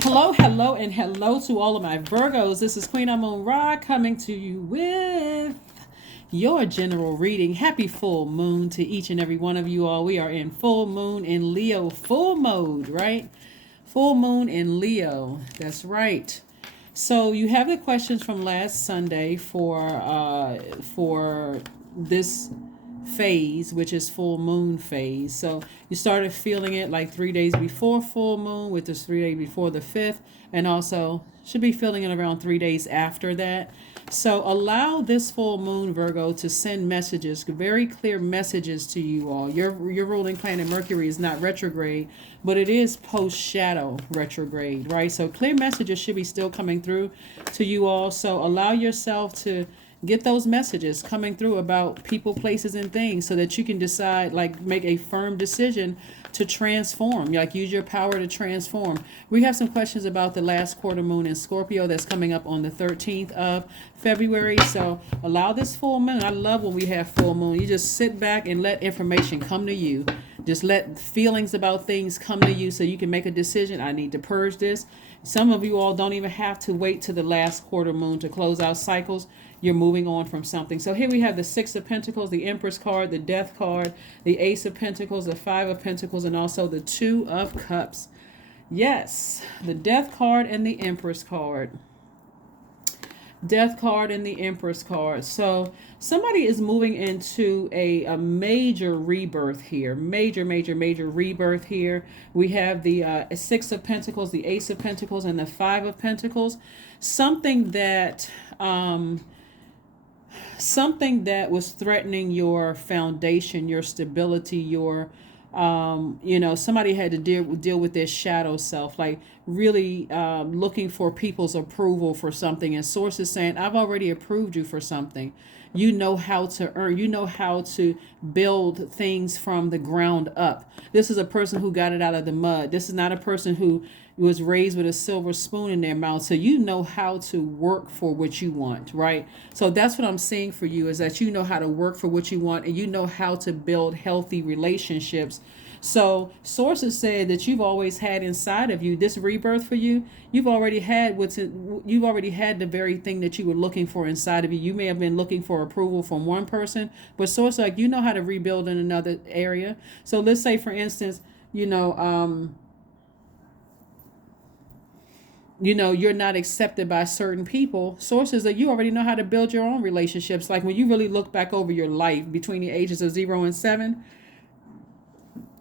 Hello, hello, and hello to all of my Virgos. This is Queen Amun Ra coming to you with your general reading. Happy full moon to each and every one of you all. We are in full moon in Leo, full mode, right? Full moon in Leo. That's right. So you have the questions from last Sunday for this phase, which is full moon phase. So you started feeling it like 3 days before full moon, with this 3 days before the fifth, and also should be feeling it around 3 days after that. So allow this full moon, Virgo, to send messages, very clear messages to you all. Your ruling planet Mercury is not retrograde, but it is post shadow retrograde, right? So clear messages should be still coming through to you all. So allow yourself to get those messages coming through about people, places, and things, so that you can decide, like, make a firm decision to transform, like use your power to transform. We have some questions about the last quarter moon in Scorpio that's coming up on the 13th of February. So allow this full moon. I love when we have full moon. You just sit back and let information come to you. Just let feelings about things come to you so you can make a decision. I need to purge this. Some of you all don't even have to wait to the last quarter moon to close out cycles. You're moving on from something. So here we have the Six of Pentacles, the Empress card, the Death card, the Ace of Pentacles, the Five of Pentacles, and also the Two of Cups. Yes, the Death card and the Empress card. Death card and the Empress card. So somebody is moving into a major rebirth here. Major rebirth here. We have the Six of Pentacles, the Ace of Pentacles, and the Five of Pentacles. Something that was threatening your foundation, your stability, your somebody had to deal with their shadow self, like really looking for people's approval for something, and sources saying, I've already approved you for something. You know how to earn, you know how to build things from the ground up. This is a person who got it out of the mud. This is not a person who was raised with a silver spoon in their mouth. So you know how to work for what you want, right? So that's what I'm saying for you, is that you know how to work for what you want, and you know how to build healthy relationships. So sources say that you've always had inside of you this rebirth for you. You've already had the very thing that you were looking for inside of you. You may have been looking for approval from one person, but sources like, you know how to rebuild in another area. So let's say, for instance, you're not accepted by certain people. Sources that you already know how to build your own relationships. Like when you really look back over your life between the ages of 0 and 7,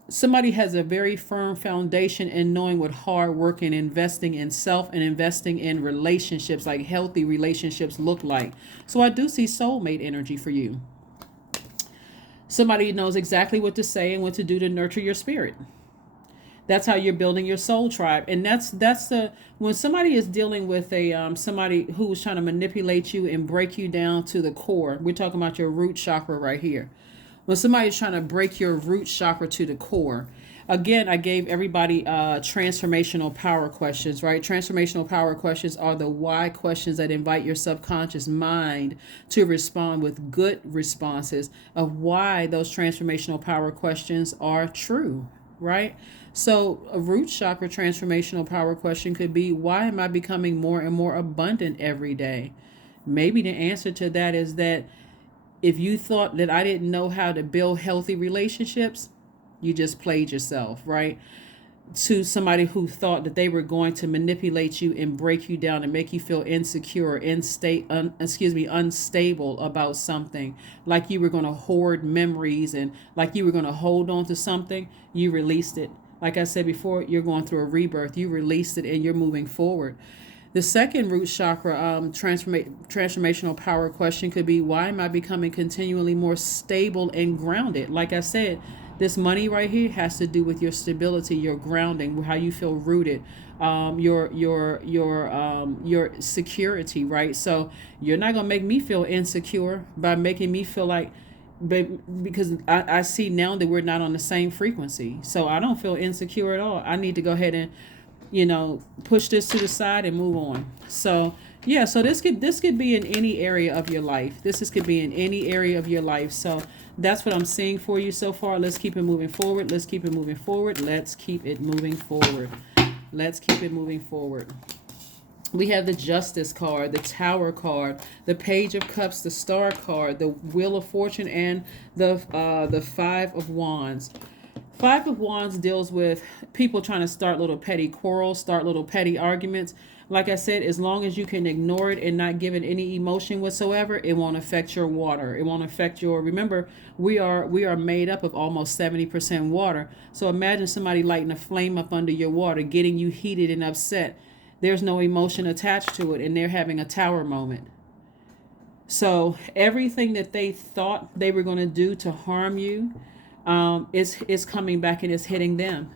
somebody has a very firm foundation in knowing what hard work and investing in self and investing in relationships, like healthy relationships, look like. So I do see soulmate energy for you. Somebody knows exactly what to say and what to do to nurture your spirit. That's how you're building your soul tribe. And that's the when somebody is dealing with somebody who's trying to manipulate you and break you down to the core. We're talking about your root chakra right here. When somebody's trying to break your root chakra to the core. Again, I gave everybody transformational power questions, right? Transformational power questions are the why questions that invite your subconscious mind to respond with good responses of why those transformational power questions are true, right? So a root chakra transformational power question could be, why am I becoming more and more abundant every day? Maybe the answer to that is that if you thought that I didn't know how to build healthy relationships, you just played yourself, right? To somebody who thought that they were going to manipulate you and break you down and make you feel insecure, unstable about something, like you were going to hoard memories and like you were going to hold on to something, you released it. Like I said before, you're going through a rebirth. You released it and you're moving forward. The second root chakra transformational power question could be, why am I becoming continually more stable and grounded? Like I said, this money right here has to do with your stability, your grounding, how you feel rooted, your security, right? So you're not gonna make me feel insecure by making me feel like, because I see now that we're not on the same frequency, so I don't feel insecure at all. I need to go ahead and push this to the side and move on. So yeah, so this could be in any area of your life. This could be in any area of your life. So that's what I'm seeing for you so far. Let's keep it moving forward. Let's keep it moving forward. Let's keep it moving forward. Let's keep it moving forward. We have the Justice card, the Tower card, the Page of Cups, the Star card, the Wheel of Fortune, and the Five of Wands. Five of Wands deals with people trying to start little petty quarrels, start little petty arguments. Like I said, as long as you can ignore it and not give it any emotion whatsoever, it won't affect your water. It won't affect your. Remember, we are made up of almost 70% water. So imagine somebody lighting a flame up under your water, getting you heated and upset. There's no emotion attached to it, and they're having a tower moment. So everything that they thought they were going to do to harm you is coming back and is hitting them.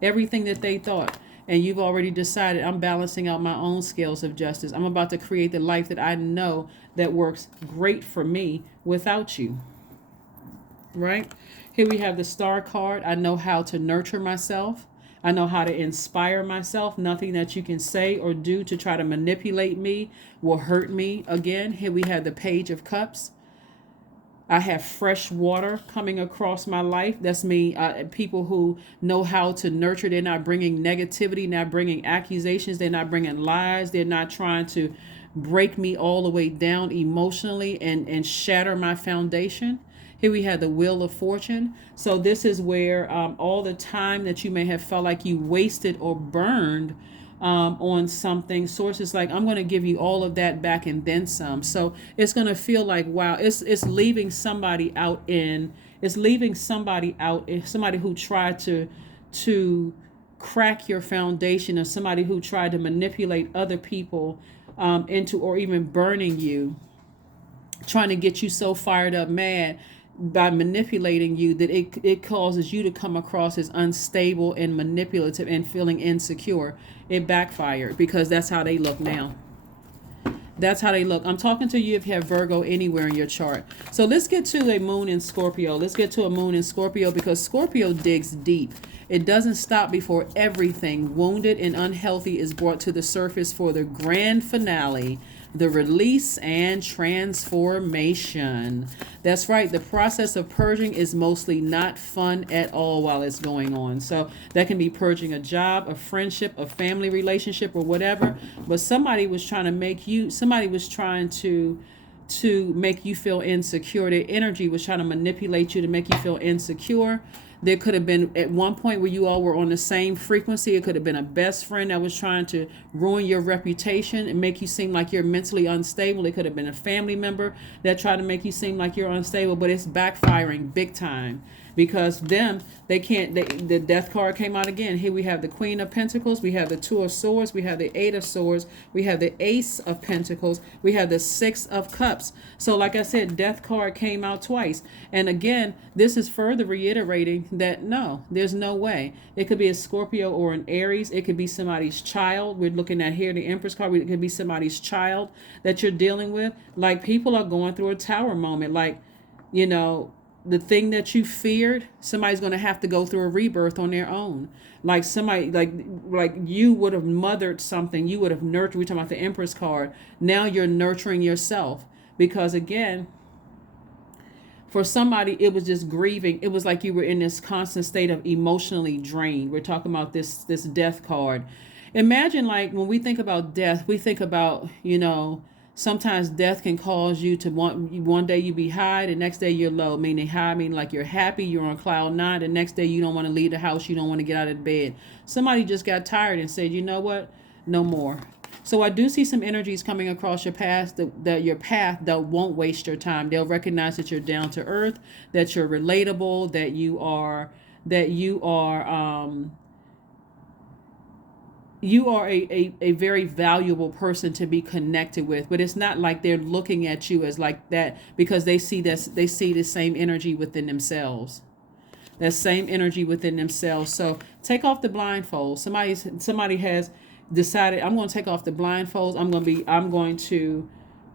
Everything that they thought. And you've already decided, I'm balancing out my own scales of justice. I'm about to create the life that I know that works great for me without you. Right? Here we have the Star card. I know how to nurture myself. I know how to inspire myself. Nothing that you can say or do to try to manipulate me will hurt me. Again, here we have the Page of Cups. I have fresh water coming across my life. That's me. People who know how to nurture. They're not bringing negativity, not bringing accusations. They're not bringing lies. They're not trying to break me all the way down emotionally and shatter my foundation. Here we have the Wheel of Fortune. So this is where all the time that you may have felt like you wasted or burned on something, source is like, I'm going to give you all of that back and then some. So it's going to feel like, wow, it's leaving somebody out somebody who tried to crack your foundation, or somebody who tried to manipulate other people into, or even burning you, trying to get you so fired up mad by manipulating you that it causes you to come across as unstable and manipulative and feeling insecure. It backfired, because that's how they look now. That's how they look. I'm talking to you if you have Virgo anywhere in your chart. So let's get to a moon in Scorpio. Let's get to a moon in Scorpio, because Scorpio digs deep. It doesn't stop before everything wounded and unhealthy is brought to the surface for the grand finale, the release and transformation. That's right. The process of purging is mostly not fun at all while it's going on. So that can be purging a job, a friendship, a family relationship, or whatever. But somebody was trying to make you feel insecure. Their energy was trying to manipulate you to make you feel insecure. There could have been at one point where you all were on the same frequency. It could have been a best friend that was trying to ruin your reputation and make you seem like you're mentally unstable. It could have been a family member that tried to make you seem like you're unstable, but it's backfiring big time, because the Death card came out again. Here we have the Queen of Pentacles, we have the Two of Swords, we have the Eight of Swords, we have the Ace of Pentacles, we have the Six of Cups. So like I said, Death card came out twice. And again, this is further reiterating that no, there's no way. It could be a Scorpio or an Aries. It could be somebody's child. We're looking at here the Empress card. It could be somebody's child that you're dealing with. Like, people are going through a tower moment. Like, the thing that you feared, somebody's going to have to go through a rebirth on their own. Like somebody, like you would have mothered something, you would have nurtured. We're talking about the Empress card. Now you're nurturing yourself, because again, for somebody, it was just grieving. It was like you were in this constant state of emotionally drained. We're talking about this Death card. Imagine, like, when we think about death, we think about, sometimes death can cause you to one day you be high, the next day you're low. Meaning high, meaning like you're happy, you're on cloud nine. The next day you don't want to leave the house, you don't want to get out of bed. Somebody just got tired and said, you know what, no more. So I do see some energies coming across your path that won't waste your time. They'll recognize that you're down to earth, that you're relatable, that you are a very valuable person to be connected with. But it's not like they're looking at you as like that, because they see the same energy within themselves. That same energy within themselves. So take off the blindfold. Somebody has decided, I'm going to take off the blindfolds.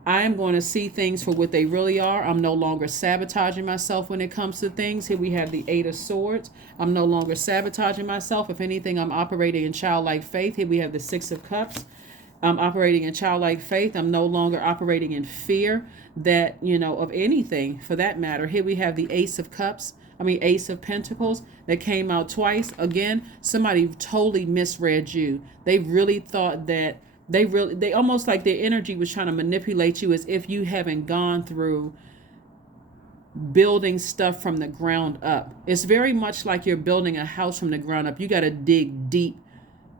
I am going to see things for what they really are. I'm no longer sabotaging myself when it comes to things. Here we have the Eight of Swords. I'm no longer sabotaging myself. If anything, I'm operating in childlike faith. Here we have the Six of Cups. I'm operating in childlike faith. I'm no longer operating in fear of anything for that matter. Here we have the Ace of Cups. Ace of Pentacles that came out twice. Again, somebody totally misread you. They really thought that they almost like their energy was trying to manipulate you, as if you haven't gone through building stuff from the ground up. It's very much like you're building a house from the ground up. You got to dig deep,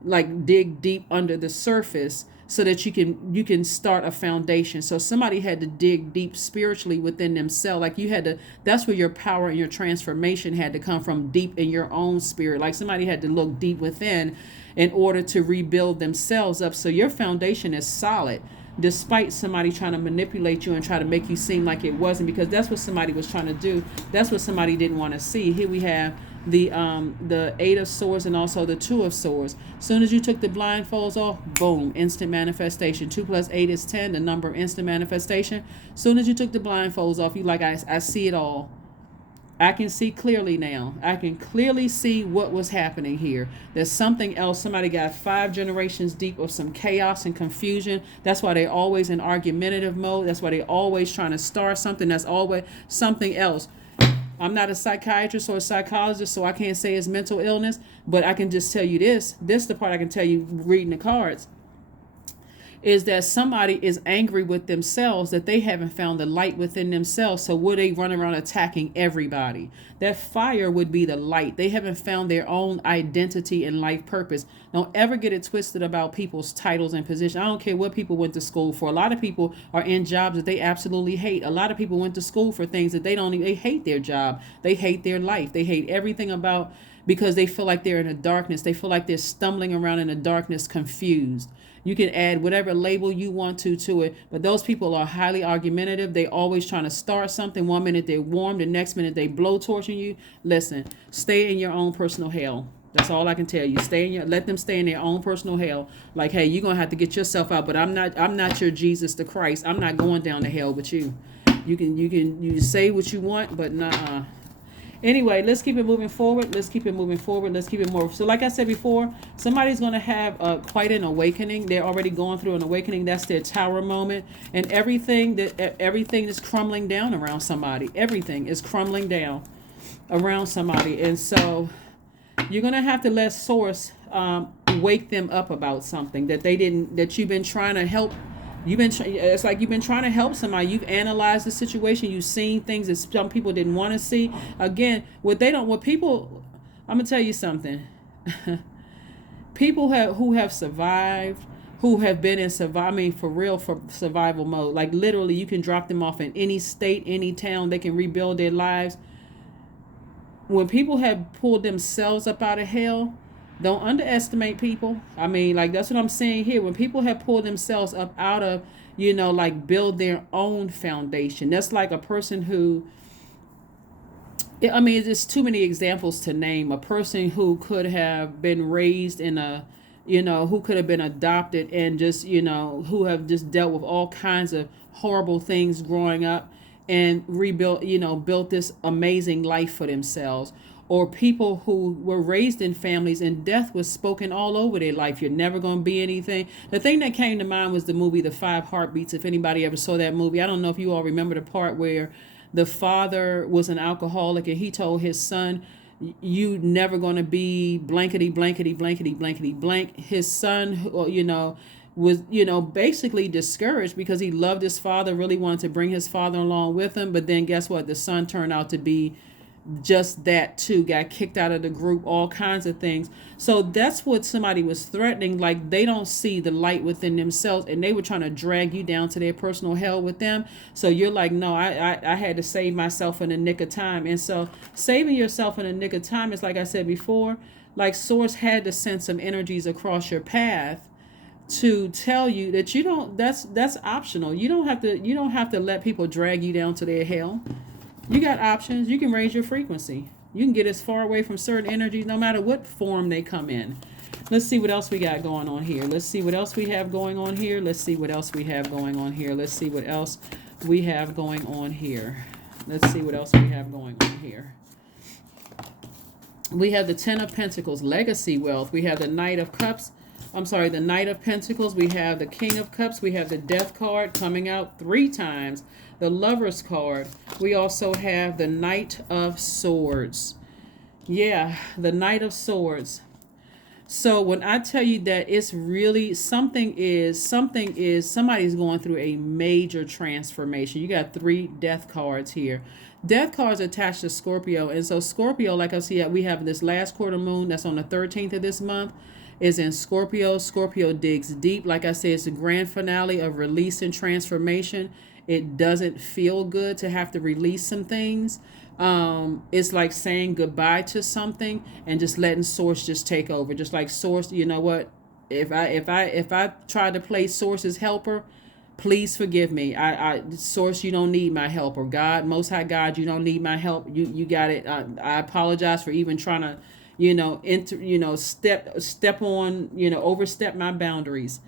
like dig deep under the surface, so that you can start a foundation. So somebody had to dig deep spiritually within themselves. Like you had to, that's where your power and your transformation had to come from, deep in your own spirit. Like somebody had to look deep within in order to rebuild themselves up. So your foundation is solid, despite somebody trying to manipulate you and try to make you seem like it wasn't, because that's what somebody was trying to do. That's what somebody didn't want to see. Here we have the Eight of Swords and also the Two of Swords. Soon as you took the blindfolds off, boom, instant manifestation. 2 + 8 is 10, the number of instant manifestation. Soon as you took the blindfolds off, you like, I see it all. I can see clearly now. I can clearly see what was happening here. There's something else. Somebody got 5 generations deep of some chaos and confusion. That's why they're always in argumentative mode. That's why they're always trying to start something. That's always something else. I'm not a psychiatrist or a psychologist, so I can't say it's mental illness, but I can just tell you this. This is the part I can tell you reading the cards. Is that somebody is angry with themselves that they haven't found the light within themselves. So will they run around attacking everybody? That fire would be the light. They haven't found their own identity and life purpose. Don't ever get it twisted about people's titles and positions. I don't care what people went to school for. A lot of people are in jobs that they absolutely hate. A lot of people went to school for things that they hate their job. They hate their life. They hate everything about, because they feel like they're in a darkness. They feel like they're stumbling around in a darkness, confused. You can add whatever label you want to it, but those people are highly argumentative. They always trying to start something. One minute they're warm, the next minute they blowtorching you. Listen, stay in your own personal hell. That's all I can tell you. Let them stay in their own personal hell. Like, hey, you're gonna have to get yourself out, but I'm not your Jesus the Christ. I'm not going down to hell with you. You say what you want, but nah. Anyway, let's keep it moving forward. Let's keep it more. So like I said before, somebody's going to have quite an awakening. They're already going through an awakening. That's their tower moment. And everything is crumbling down around somebody. Everything is crumbling down around somebody. And so you're going to have to let Source wake them up about something that you've been trying to help. It's like you've been trying to help somebody. You've analyzed the situation. You've seen things that some people didn't want to see. Again, I'm gonna tell you something. People who have survived, who have been in for survival mode. Like literally, you can drop them off in any state, any town. They can rebuild their lives. When people have pulled themselves up out of hell, don't underestimate people. That's what I'm saying here. When people have pulled themselves up out of, build their own foundation. That's like a person who, there's too many examples to name. A person who could have been raised in who could have been adopted and just, who have just dealt with all kinds of horrible things growing up and built this amazing life for themselves. Or people who were raised in families and death was spoken all over their life. You're never going to be anything. The thing that came to mind was the movie The 5 Heartbeats. If anybody ever saw that movie, I don't know if you all remember the part where the father was an alcoholic and he told his son, you never going to be blankety, blankety, blankety, blankety, blank. His son, was, basically discouraged because he loved his father, really wanted to bring his father along with him. But then guess what? The son turned out to be just that too, got kicked out of the group, all kinds of things. So that's what somebody was threatening. Like they don't see the light within themselves and they were trying to drag you down to their personal hell with them. So you're like, no, I had to save myself in the nick of time. And so saving yourself in the nick of time is, like I said before, like Source had to send some energies across your path to tell you that that's optional. You don't have to let people drag you down to their hell. You got options. You can raise your frequency. You can get as far away from certain energies no matter what form they come in. Let's see what else we got going on here. Let's see what else we have going on here. Let's see what else we have going on here. Let's see what else we have going on here. Let's see what else we have going on here. We have the 10 of Pentacles, legacy wealth. We have the Knight of Cups. The Knight of Pentacles. We have the King of Cups. We have the Death card coming out 3 times. the Lover's card, we also have the Knight of Swords. Yeah, the Knight of Swords. So when I tell you that it's really somebody's going through a major transformation. You got 3 death cards here. Death cards attached to Scorpio. And so Scorpio, like I see, we have this last quarter moon that's on the 13th of this month, is in Scorpio. Scorpio digs deep. Like I said, it's the grand finale of release and transformation. It doesn't feel good to have to release some things. It's like saying goodbye to something and just letting Source just take over. Just like Source, you know what? If I try to play Source's helper, please forgive me. I Source, you don't need my help. Or God, Most High God, you don't need my help. You got it. I apologize for even trying to, step on, overstep my boundaries.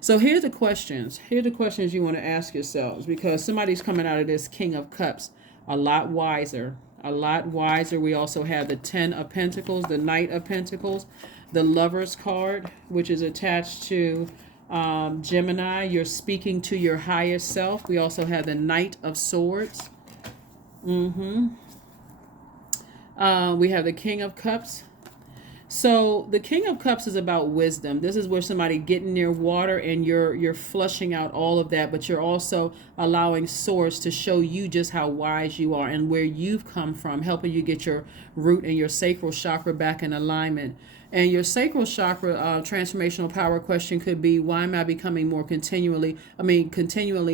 So here's the questions. Here are the questions you want to ask yourselves, because somebody's coming out of this King of Cups a lot wiser. A lot wiser. We also have the 10 of Pentacles, the Knight of Pentacles, the Lover's card, which is attached to Gemini. You're speaking to your higher self. We also have the Knight of Swords. We have the King of Cups. So the King of Cups is about wisdom. This is where somebody getting near water and you're flushing out all of that, but you're also allowing Source to show you just how wise you are and where you've come from, helping you get your root and your sacral chakra back in alignment. And your sacral chakra transformational power question could be, why am I becoming continually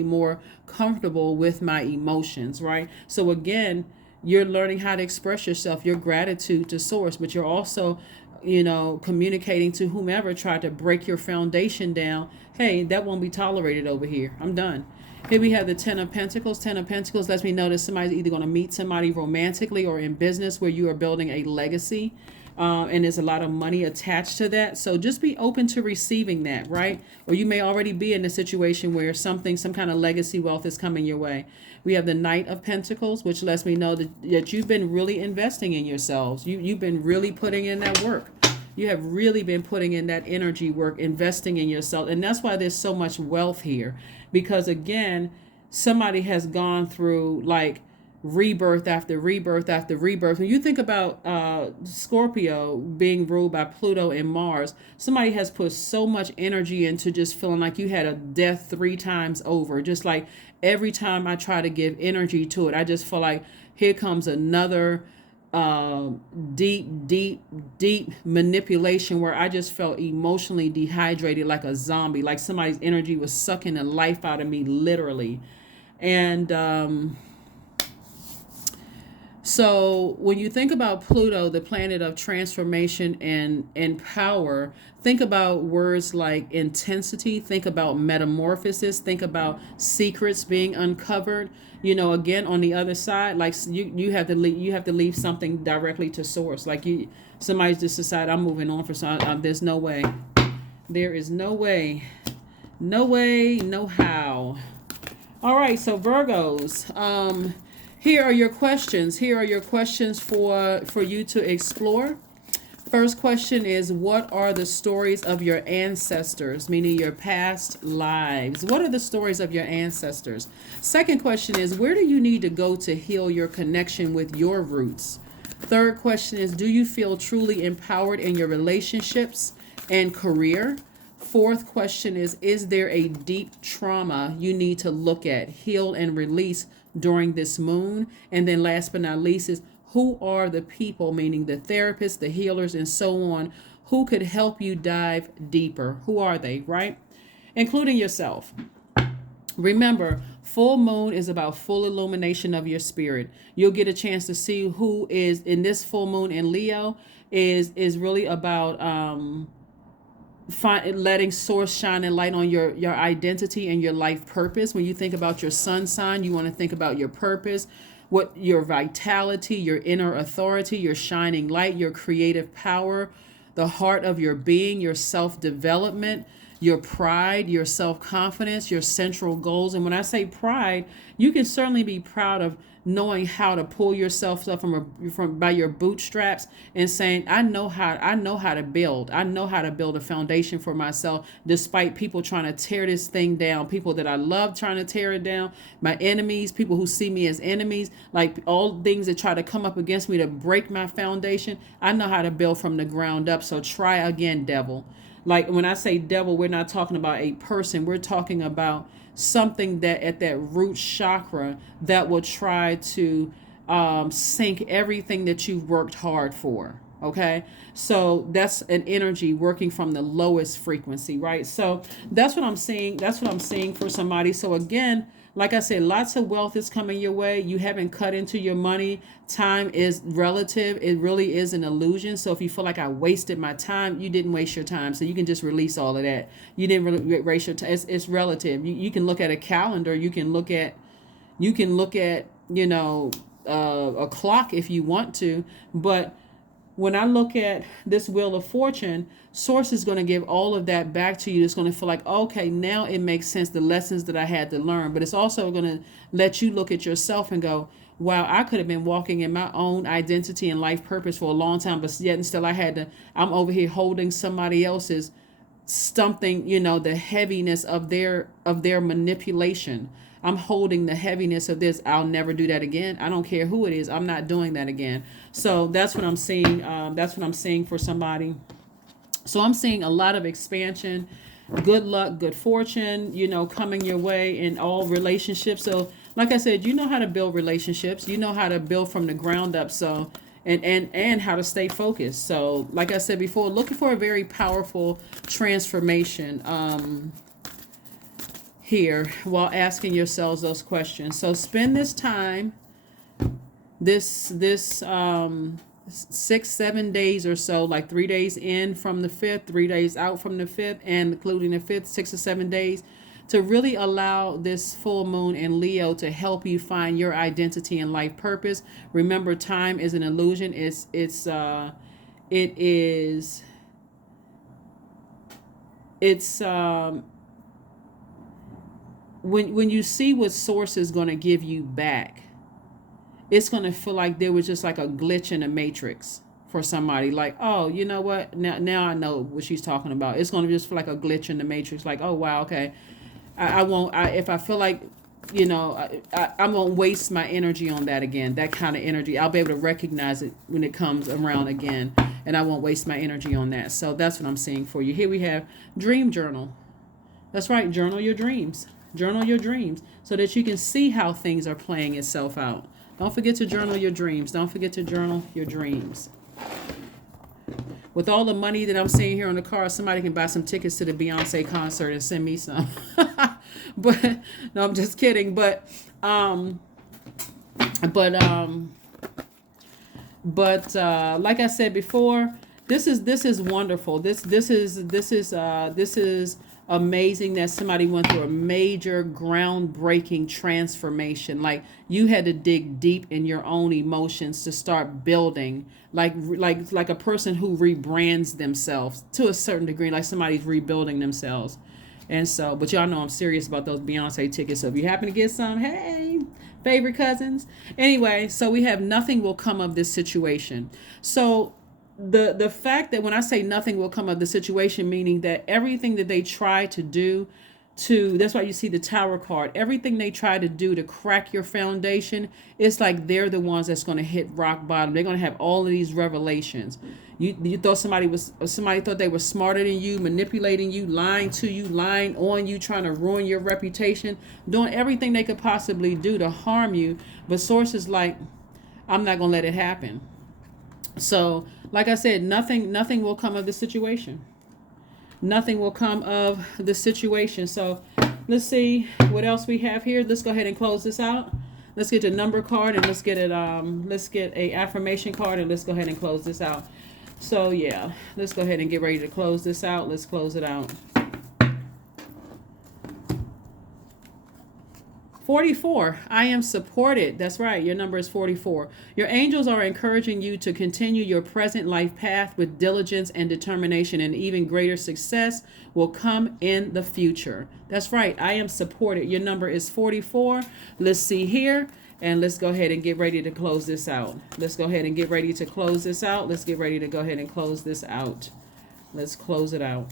more comfortable with my emotions, right? So again, you're learning how to express yourself, your gratitude to Source, but you're also, communicating to whomever tried to break your foundation down. Hey, that won't be tolerated over here. I'm done. Here we have the 10 of Pentacles. 10 of Pentacles lets me know that somebody's either going to meet somebody romantically or in business where you are building a legacy. And there's a lot of money attached to that. So just be open to receiving that, right? Or you may already be in a situation where some kind of legacy wealth is coming your way. We have the Knight of Pentacles, which lets me know that you've been really investing in yourselves. You've been really putting in that work. You have really been putting in that energy work, investing in yourself. And that's why there's so much wealth here. Because again, somebody has gone through like rebirth after rebirth after rebirth. When you think about Scorpio being ruled by Pluto and Mars, somebody has put so much energy into just feeling like you had a death 3 times over. Just like every time I try to give energy to it, I just feel like here comes another deep manipulation where I just felt emotionally dehydrated like a zombie, like somebody's energy was sucking the life out of me, literally. And so when you think about Pluto, the planet of transformation and power, think about words like intensity, think about metamorphosis, think about secrets being uncovered. Again, on the other side, like you have to leave something directly to Source. Like somebody just decided, I'm moving on for some. There's no way. There is no way. No way, no how. All right, so Virgos. Here are your questions. Here are your questions for you to explore. First question is, what are the stories of your ancestors, meaning your past lives? What are the stories of your ancestors? Second question is, where do you need to go to heal your connection with your roots? Third question is, do you feel truly empowered in your relationships and career? Fourth question is there a deep trauma you need to look at, heal, and release during this moon? And then last but not least is, who are the people, meaning the therapists, the healers, and so on, who could help you dive deeper? Who are they, right? Including yourself. Remember, full moon is about full illumination of your spirit. You'll get a chance to see who is in this full moon in Leo is really about letting Source shine a light on your identity and your life purpose. When you think about your sun sign, you want to think about your purpose, what your vitality, your inner authority, your shining light, your creative power, the heart of your being, your self-development. your pride, your self-confidence, your central goals. And when I say pride, you can certainly be proud of knowing how to pull yourself up from by your bootstraps and saying, I know how to build. I know how to build a foundation for myself despite people trying to tear this thing down, people that I love trying to tear it down, my enemies, people who see me as enemies, like all things that try to come up against me to break my foundation. I know how to build from the ground up. So try again, devil. Like when I say devil, we're not talking about a person. We're talking about something that at that root chakra that will try to sink everything that you've worked hard for. Okay. So that's an energy working from the lowest frequency, right? So that's what I'm seeing. That's what I'm seeing for somebody. So again, like I said, lots of wealth is coming your way. You haven't cut into your money. Time is relative. It really is an illusion. So if you feel like I wasted my time, you didn't waste your time. So you can just release all of that. You didn't really waste your time. It's relative. You can look at a calendar. You can look at, a clock if you want to. But when I look at this Wheel of Fortune, Source is going to give all of that back to you. It's going to feel like, okay, now it makes sense, the lessons that I had to learn. But it's also going to let you look at yourself and go, wow, I could have been walking in my own identity and life purpose for a long time, but yet and still I'm over here holding somebody else's something, the heaviness of their manipulation. I'm holding the heaviness of this. I'll never do that again. I don't care who it is. I'm not doing that again. So that's what I'm seeing. That's what I'm seeing for somebody. So I'm seeing a lot of expansion, good luck, good fortune, coming your way in all relationships. So like I said, you know how to build relationships. You know how to build from the ground up. So and how to stay focused. So like I said before, looking for a very powerful transformation here while asking yourselves those questions. So spend this time, this 6-7 days or so, like 3 days in from the 5th, 3 days out from the 5th, and including the 5th, 6 or 7 days, to really allow this full moon in Leo to help you find your identity and life purpose. Remember, time is an illusion. When you see what Source is going to give you back, it's going to feel like there was just like a glitch in the matrix for somebody. Like, oh, you know what? Now I know what she's talking about. It's going to just feel like a glitch in the matrix. Like, oh, wow, okay. I won't, if I feel like, I won't waste my energy on that again. That kind of energy. I'll be able to recognize it when it comes around again. And I won't waste my energy on that. So that's what I'm seeing for you. Here we have Dream Journal. That's right. Journal your dreams. Journal your dreams so that you can see how things are playing itself out. Don't forget to journal your dreams. Don't forget to journal your dreams. With all the money that I'm seeing here on the card, somebody can buy some tickets to the Beyonce concert and send me some. But no, I'm just kidding. But like I said before, this is wonderful. This is amazing that somebody went through a major groundbreaking transformation. Like you had to dig deep in your own emotions to start building, like a person who rebrands themselves to a certain degree, like somebody's rebuilding themselves. And so, but y'all know I'm serious about those Beyonce tickets. So if you happen to get some, hey, favorite cousins. Anyway, so we have nothing will come of this situation. So the fact that when I say nothing will come of the situation, meaning that everything that they try to do that's why you see the Tower card, everything they try to do to crack your foundation, it's like they're the ones that's going to hit rock bottom. They're going to have all of these revelations. You thought somebody thought they were smarter than you, manipulating you, lying to you, lying on you, trying to ruin your reputation, doing everything they could possibly do to harm you. But Source is like, I'm not going to let it happen. So, like I said, nothing will come of the situation. Nothing will come of the situation. So, let's see what else we have here. Let's go ahead and close this out. Let's get the number card and let's get a affirmation card and let's go ahead and close this out. So, yeah, let's go ahead and get ready to close this out. Let's close it out. 44. I am supported. That's right. Your number is 44. Your angels are encouraging you to continue your present life path with diligence and determination, and even greater success will come in the future. That's right. I am supported. Your number is 44. Let's see here. And let's go ahead and get ready to close this out. Let's go ahead and get ready to close this out. Let's get ready to go ahead and close this out. Let's close it out.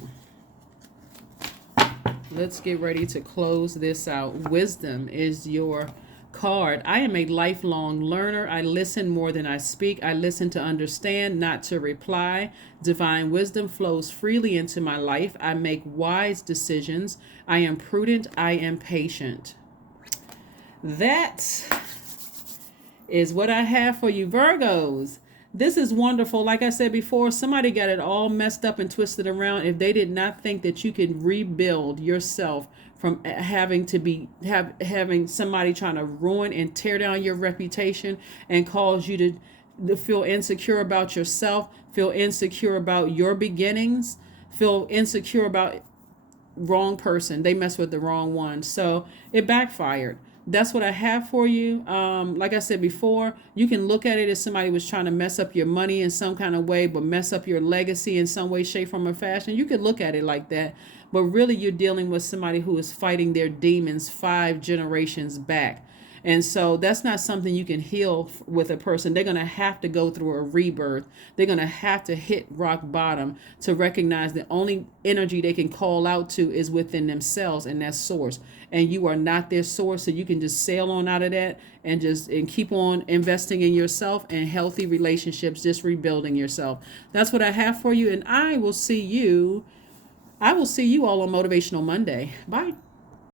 Let's get ready to close this out. Wisdom is your card. I am a lifelong learner. I listen more than I speak. I listen to understand, not to reply. Divine wisdom flows freely into my life. I make wise decisions. I am prudent. I am patient. That is what I have for you, Virgos. This is wonderful. Like I said before, somebody got it all messed up and twisted around if they did not think that you could rebuild yourself from having to be having somebody trying to ruin and tear down your reputation and cause you to feel insecure about yourself, feel insecure about your beginnings, feel insecure about wrong person. They messed with the wrong one. So it backfired. That's what I have for you. Like I said before, you can look at it as somebody was trying to mess up your money in some kind of way, but mess up your legacy in some way, shape, form, or fashion. You could look at it like that. But really, you're dealing with somebody who is fighting their demons 5 generations back. And so that's not something you can heal with a person. They're going to have to go through a rebirth. They're going to have to hit rock bottom to recognize the only energy they can call out to is within themselves, and that's source. And you are not their source, so you can just sail on out of that and keep on investing in yourself and healthy relationships, just rebuilding yourself. That's what I have for you, and I will see you all on Motivational Monday. Bye.